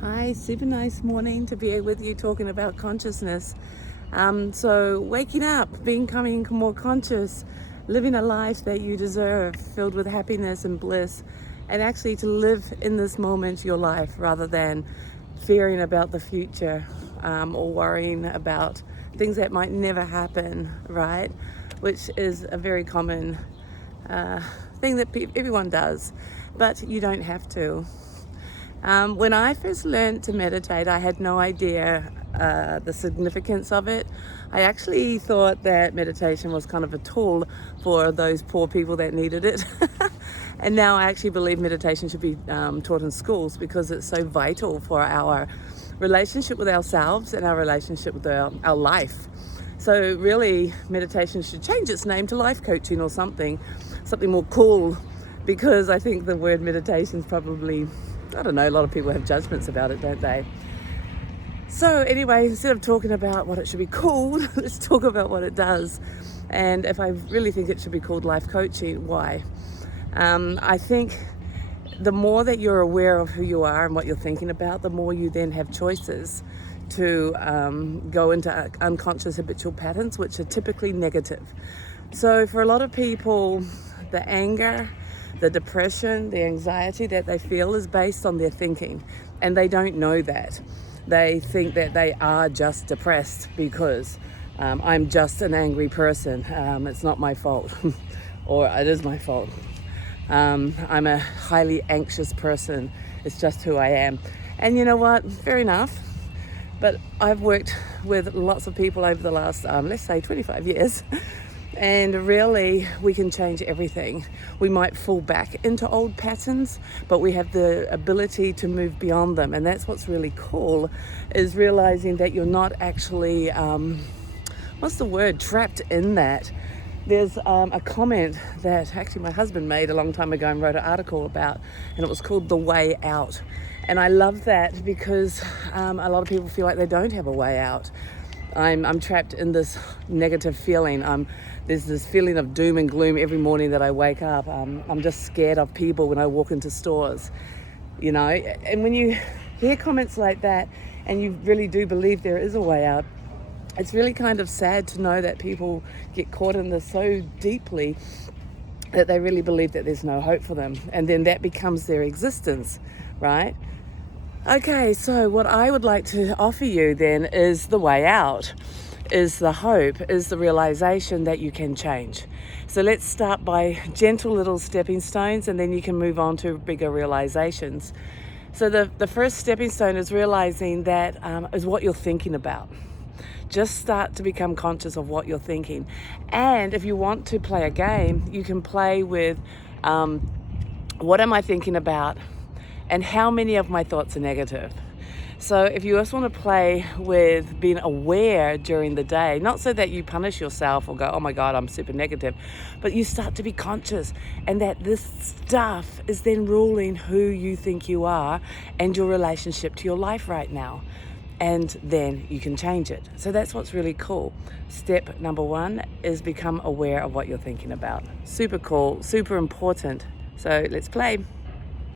Hi, super nice morning to be with you talking about consciousness. So waking up, becoming more conscious, living a life that you deserve, filled with happiness and bliss, and actually to live in this moment your life rather than fearing about the future or worrying about things that might never happen, right? Which is a very common thing that everyone does, but you don't have to. When I first learned to meditate, I had no idea the significance of it. I actually thought that meditation was kind of a tool for those poor people that needed it. And now I actually believe meditation should be taught in schools because it's so vital for our relationship with ourselves and our relationship with our life. So really, meditation should change its name to life coaching or something more cool, because I think the word meditation is probably, I don't know, a lot of people have judgments about it, don't they? So anyway, instead of talking about what it should be called, let's talk about what it does. And if I really think it should be called life coaching, why? I think the more that you're aware of who you are and what you're thinking about, the more you then have choices to go into unconscious habitual patterns, which are typically negative. So for a lot of people, the anger, the depression, the anxiety that they feel is based on their thinking, and they don't know that. They think that they are just depressed because I'm just an angry person. It's not my fault, or it is my fault. I'm a highly anxious person. It's just who I am. And you know what? Fair enough. But I've worked with lots of people over the last, let's say 25 years. And really, we can change everything. We might fall back into old patterns, but we have the ability to move beyond them. And that's what's really cool, is realizing that you're not actually, trapped in that. There's a comment that actually my husband made a long time ago and wrote an article about, and it was called The Way Out. And I love that because a lot of people feel like they don't have a way out. I'm trapped in this negative feeling. There's this feeling of doom and gloom every morning that I wake up. I'm just scared of people when I walk into stores, you know. And when you hear comments like that and you really do believe there is a way out, it's really kind of sad to know that people get caught in this so deeply that they really believe that there's no hope for them. And then that becomes their existence, right? Okay, so what I would like to offer you then is the way out, is the hope, is the realization that you can change. So let's start by gentle little stepping stones, and then you can move on to bigger realizations. So the first stepping stone is realizing that is what you're thinking about. Just start to become conscious of what you're thinking. And if you want to play a game, you can play with what am I thinking about? And how many of my thoughts are negative? So if you just want to play with being aware during the day, not so that you punish yourself or go, oh my God, I'm super negative, but you start to be conscious, and that this stuff is then ruling who you think you are and your relationship to your life right now. And then you can change it. So that's what's really cool. Step number 1 is become aware of what you're thinking about. Super cool, super important. So let's play.